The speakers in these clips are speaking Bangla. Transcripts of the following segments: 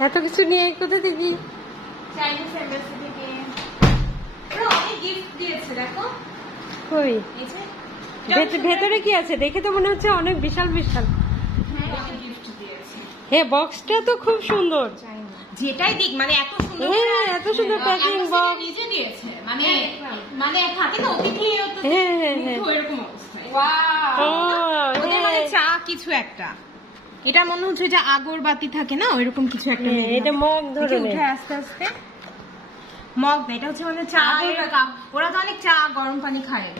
এত কিছু নিয়ে কোথা থেকে চাইনিজ এম্বাসি থেকে। ওরা অনেক গিফট দিয়েছে দেখো। কই? এই যে ভেত- ভেতরে কি আছে? দেখে তো মনে হচ্ছে অনেক বিশাল বিশাল। হ্যাঁ হ্যাঁ বক্সটা তো খুব সুন্দর। যেটাই দিক মানে এত সুন্দর হ্যাঁ, এত সুন্দর ambassador box। নিজে দিয়েছে। মানে মানে থাকে না অতিথি হ্যাঁ, হ্যাঁ, হ্যাঁ। এরকম অবস্থা ও, ওদের হ্যাঁ। মানে চা কিছু একটা। এটা মনে হচ্ছে যে আগরবাতি থাকে না? ওইরকম কিছু একটা হ্যাঁ, এটা মগ ধরনের। উঠে আস্তে আস্তে। মগ না এটা হচ্ছে মানে চা এর কাপ। ওরা তো অনেক চা গরম পানি খায়।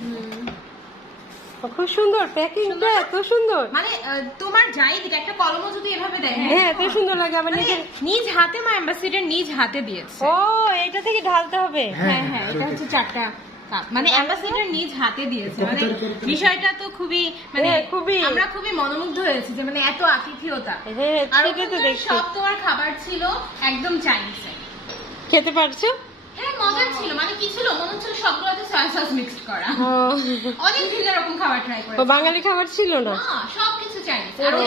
খুব সুন্দর প্যাকিংটা এত সুন্দর। মানে তোমার যাই দিক একটা কলমও যদি এভাবে দেয় হ্যাঁ এত সুন্দর লাগে আমার মানে নিজের নিজ হাতে মা অ্যাম্বাসিডার নিজ হাতে দিয়েছে। ও এটা থেকে ঢালতে হবে। হ্যাঁ হ্যাঁ এটা হচ্ছে চারটা মানে অ্যাম্বাসিডার নিজ হাতে দিয়েছে। মানে বিষয়টা তো খুবই মানে হ্যাঁ, খুবই। আমরা খুবই মনোমুগ্ধ হয়েছি যে মানে এত আতিথেয়তা। হ্যাঁ আর ওখানে সব তোমার খাবার ছিল একদম চাইনিজ খেতে পারছ? হ্যাঁ মজার ছিল। মানে কি ছিল? মনে হচ্ছিল সবগুলোতে সয়া সস মিক্সড করা। অনেক ভিন্ন রকম খাবার ট্রাই করেছি। বাঙালি খাবার ছিল না? সবকিছু চাইনিজ আর ও।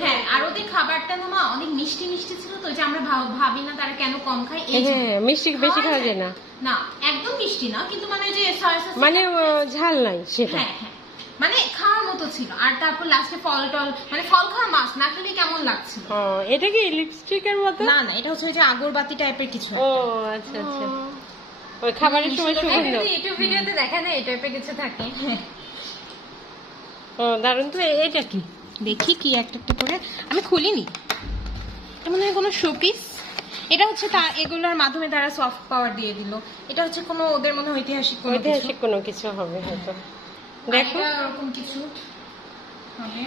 হ্যাঁ আর ওদের খাবারটা না অনেক মিষ্টি মিষ্টি ছিল তো যে আমরা ভাবি না তারা কেন কম খায় এই হ্যাঁ মিষ্টি বেশি খাওয়া যায়। না। না একদম মিষ্টি না কিন্তু মানে যে মানে ঝাল নাই সেটা। হ্যাঁ হ্যাঁ। মানে খাওয়ার মতো ছিল আর তারপর লাস্টে ফল টল মানে ফল খাওয়া মাছ না খেলে কেমন লাগছিল? এটা কি লিপস্টিকের মতো? না না এটা হচ্ছে যে আগরবাতি টাইপের কিছু ও আচ্ছা আচ্ছা। ওই খাবারের সময় সুগন্ধ। ইউটিউব ভিডিওতে দেখা যায় এই টাইপের কিছু থাকে। ও দারুণ। তো এটা কি? দেখি কি একটা একটা করে। আমি খুলিনি। এটা মনে হয় কোনো শোপিস এটা হচ্ছে তা এগুলোর মাধ্যমে তারা সফট পাওয়ার দিয়ে দিল। এটা হচ্ছে কোনো ওদের মনে হয় ঐতিহাসিক কোনো ঐতিহাসিক কোনো কিছু হবে হয়তো। দেখো। এটা ওরকম কিছু হবে?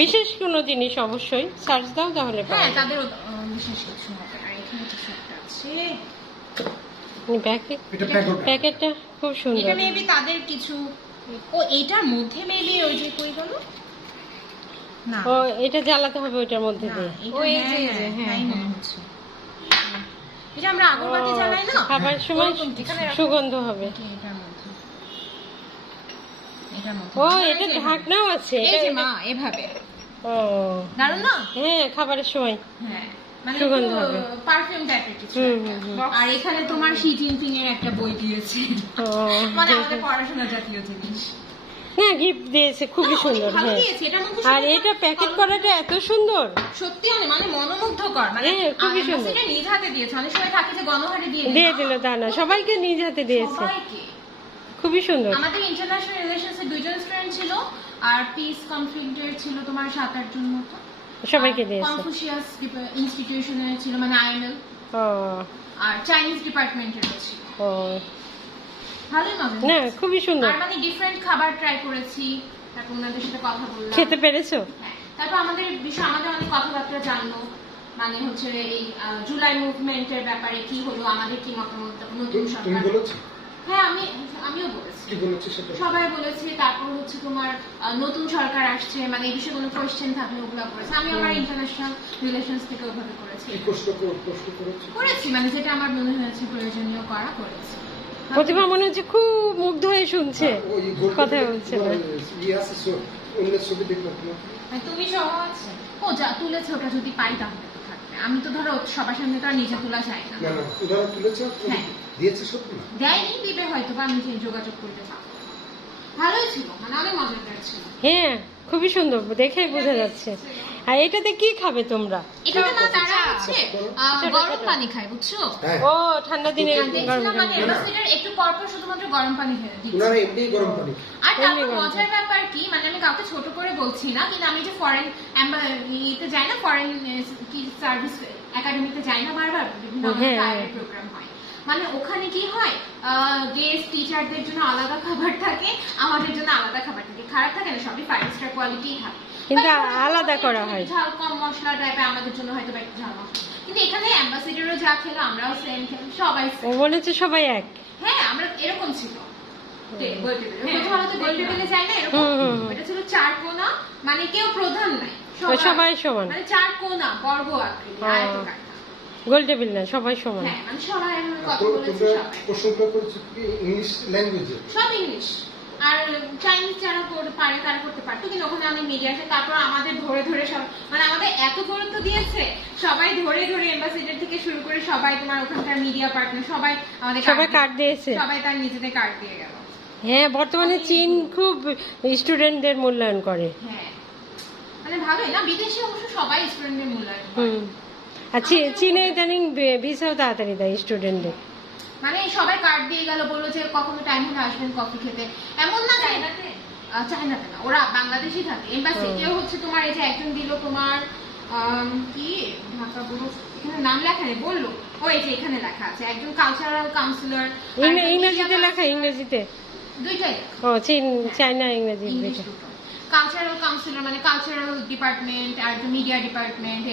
বিশেষ কোনো জিনিস অবশ্যই। সার্চ দাও তাহলে হ্যাঁ তাদের বিশেষ কিছু হবে। আর এখানে কিছু একটা আছে। প্যাকেট এটা প্যাকেট প্যাকেটটা খুব এটা সুন্দর মেবি তাদের কিছু ও এটার মধ্যে মেবি ওই যে কই গেল? ও এটা জ্বালাতে হবে ওইটার মধ্যে দিয়ে। এটা ও এই যে হ্যাঁ, হ্যাঁ, আমরা আগরবাতি জ্বালাই না? খাবার সময় রাখো। সুগন্ধ হবে। ও এটা ঢাকনাও আছে এই যে মা এভাবে। ও। না? হ্যাঁ খাবারের সময় হ্যাঁ মানে সুগন্ধ হবে। পারফিউম টাইপের কিছু। আর এখানে তোমার শি একটা বই দিয়েছে। মানে আমাদের পড়াশোনা জাতীয় জিনিস। হ্যাঁ গিফট দিয়েছে খুবই সুন্দর হ্যাঁ। এটার মধ্যে আর এটা প্যাকেট করাটা এত সুন্দর। সত্যি মানে মনোমুগ্ধকর মানে হ্যাঁ, খুবই সুন্দর। নিজ হাতে দিয়েছে অনেক সময় থাকে যে গণহারে দিয়ে দিয়ে দিল তা না সবাইকে নিজ হাতে দিয়েছে। খুবই সুন্দর। আমাদের ইন্টারন্যাশনাল রিলেশনস দুইজন স্টুডেন্ট ছিল আর পিস কনফ্লিক্টের ছিল তোমার সাত আট জন মতো। সবাইকে দিয়েছে। কনফুসিয়াস ইনস্টিটিউশনের ছিল মানে আইএমএল ও। আর চাইনিজ ডিপার্টমেন্টেরও ছিল। ও। ভালোই মজা না খুবই সুন্দর। মানে ডিফারেন্ট খাবার ট্রাই করেছি। তারপর ওনাদের সাথে কথা বললাম। খেতে পেরেছ? হ্যাঁ, তারপর আমাদের বিষয় আমাদের অনেক কথাবার্তা জানলো। মানে হচ্ছে এই জুলাই মুভমেন্টের ব্যাপারে কি হলো আমাদের কি মতামত নতুন সরকার। হ্যাঁ আমি আমিও বলেছি। কি বলেছ সেটা? সবাই বলেছে তারপর হচ্ছে তোমার নতুন সরকার আসছে। মানে এই বিষয়ে কোনো কোয়েশ্চেন থাকলে ওগুলো করেছে। আমি আমার ইন্টারন্যাশনাল রিলেশনস থেকে ওভাবে করেছ? করেছি মানে যেটা আমার মনে হয়েছে প্রয়োজনীয় করা করেছি। প্রতিভা মনে হচ্ছে খুব মুগ্ধ হয়ে শুনছে কথা বলছে। তুমি সহ আছে? ও যা তুলেছে ওটা যদি পাই তাহলে আমি তো ধরো সবার সামনে তো আর নিজে তোলা চাই না। না উদাহরণ তুলেছো হ্যাঁ। দিয়েছে সত্যি না? দেয়নি দিবে হয়তো বা আমি যে যোগাযোগ করতে পারব। ভালোই ছিল মানে অনেক হ্যাঁ খুবই সুন্দর দেখেই বোঝা যাচ্ছে। আর এটাতে কি খাবে তোমরা? এটাতে না তারা হচ্ছে গরম পানি খায় বুঝছ? হ্যাঁ। ও ঠান্ডা দিনে গরম মানে গরম একটু পর পর শুধুমাত্র গরম পানি খেয়ে দিচ্ছে। ওনারা এমনি গরম পানি আর তারপর মজার ব্যাপার কি মানে আমি কাউকে ছোট করে বলছি না কিন্তু আমি যে ফরেন ইতে যাই না ফরেন কি সার্ভিস একাডেমিতে যাই না বারবার বিভিন্ন। প্রোগ্রাম হয় মানে ওখানে কি হয় গেস্ট টিচারদের জন্য আলাদা খাবার থাকে আমাদের জন্য আলাদা খাবার থাকে। খারাপ থাকে না সবই ফাইভ স্টার কোয়ালিটি থাকে। কিন্তু আলাদা করা হয়। ঝাল কম মশলা টাইপের আমাদের জন্য হয়তো একটু ঝাল কিন্তু এখানে অ্যাম্বাসিডারও যা খেলো আমরাও সেম খেলাম সবাই ও হচ্ছে সবাই এক। হ্যাঁ আমরা এরকম ছিল। মানে সবাই সমান। মানে চার কোনা বর্গ আকৃতি গোল টেবিল না সবাই সমান। হ্যাঁ মানে সবাই এভাবে কথা তো বলেছে তোমরা সবাই। প্রশ্নগুলো করেছ কি? ইংলিশ ল্যাঙ্গুয়েজে সব ইংলিশ আর চাইনিজ যারা পারে তারা করতে পারতো কিন্তু ওখানে অনেক মিডিয়া আছে তারপর আমাদের ধরে ধরে সব মানে আমাদের এত গুরুত্ব দিয়েছে সবাই ধরে ধরে এম্বাসিডার থেকে শুরু করে সবাই তোমার ওখানকার মিডিয়া পার্টনার সবাই আমাদের সবাই কার্ড দিয়েছে। সবাই তার নিজেদের কার্ড দিয়ে গেল। হ্যাঁ বর্তমানে চীন খুব স্টুডেন্টদের মূল্যায়ন করে। হ্যাঁ। মানে ভালোই না বিদেশে অবশ্য সবাই স্টুডেন্টদের মূল্যায়ন করে। চীনে ইদানিং ভিসাও তাড়াতাড়ি দেয় স্টুডেন্টদের মানে সবাই কার্ড দিয়ে গেল বলল যে কখনো টাইম হলে আসবেন কফি খেতে। এমন না চাইনাতে না ওরা বাংলাদেশই থাকে। এম্বাসি কেউ হচ্ছে তোমার এই যে একজন দিল তোমার কি? ঢাকা বুড়ো এখানে নাম লেখা নেই বলল। ও এই যে এখানে লেখা আছে একজন কালচারাল কাউন্সিলর ইংরেজিতে লেখা ইংরেজিতে। দুইটাই ও চীন চায়না ইংরেজি কালচারাল কাউন্সিলর মানে কালচারাল ডিপার্টমেন্ট আর মিডিয়া ডিপার্টমেন্ট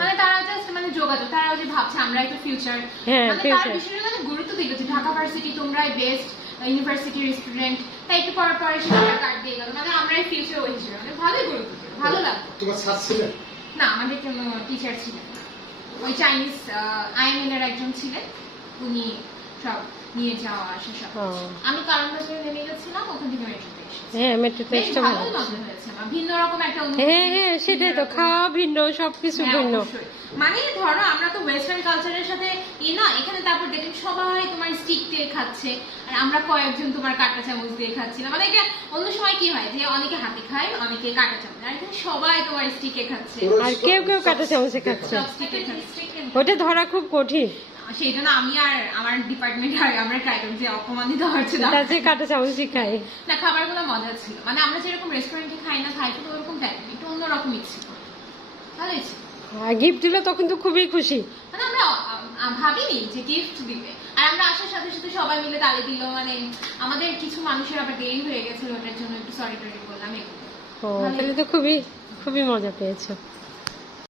মানে তারা জাস্ট মানে যোগাযোগ তারা যে ভাবছে আমরা একটা ফিউচার হ্যাঁ, মানে তার। বিষয়টা মানে গুরুত্ব দিল যে ঢাকা ভার্সিটি তোমরাই বেস্ট ইউনিভার্সিটির স্টুডেন্ট তাই একটু পর পরে সেটা কার্ড দিয়ে গেল। মানে আমরাই ফিউচার ওই হিসেবে। মানে ভালোই গুরুত্ব দিল ভালো লাগল। তোমার স্যার ছিলেন? না আমাদের কোনো টিচার ছিলেন ওই চাইনিজ আইএমএল এর একজন ছিলেন উনি সব নিয়ে যাওয়া আসা সব আমি কারণ নেমে গেছিলাম মেট্রোতে এসেছি হ্যাঁ ভালো। হয়েছে ভিন্ন রকম একটা হ্যাঁ হ্যাঁ সেটাই তো খাওয়া ভিন্ন সবকিছু হ্যাঁ, ভিন্ন। মানে ধরো আমরা তো ওয়েস্টার্ন কালচারের সাথে ই না এখানে তারপর সবাই তোমার স্টিক দিয়ে খাচ্ছে আর আমরা কয়েকজন তোমার কাঁটা চামচ দিয়ে খাচ্ছিলাম। মানে এটা অন্য সময় কি হয় যে অনেকে হাতে খায় অনেকে কাঁটা চামচ। আর এখানে সবাই তোমার স্টিকে খাচ্ছে। আর কেউ কেউ কাঁটা চামচে খাচ্ছে। ওটা ধরা খুব কঠিন। সেই জন্য আমি আর আমার ডিপার্টমেন্ট আর আমরা ট্রাই করি যে অপমানিত হচ্ছে না। যে কাঁটা চামচই না খাবারগুলো মজা ছিল। মানে আমরা যেরকম রেস্টুরেন্টে খাই না খাই তো ওরকম একটু অন্যরকমই ছিল ভালোই ছিল। গিফট দিল তখন তো খুবই খুশি। মানে আমরা ভাবিনি যে গিফট দিবে। আর আমরা আসার সাথে সাথে সবাই মিলে তালে দিল মানে আমাদের কিছু মানুষের আবার দেরি হয়ে গেছিল ওটার জন্য একটু সরি টরি বললাম ও তাহলে তো খুবই খুবই মজা পেয়েছ।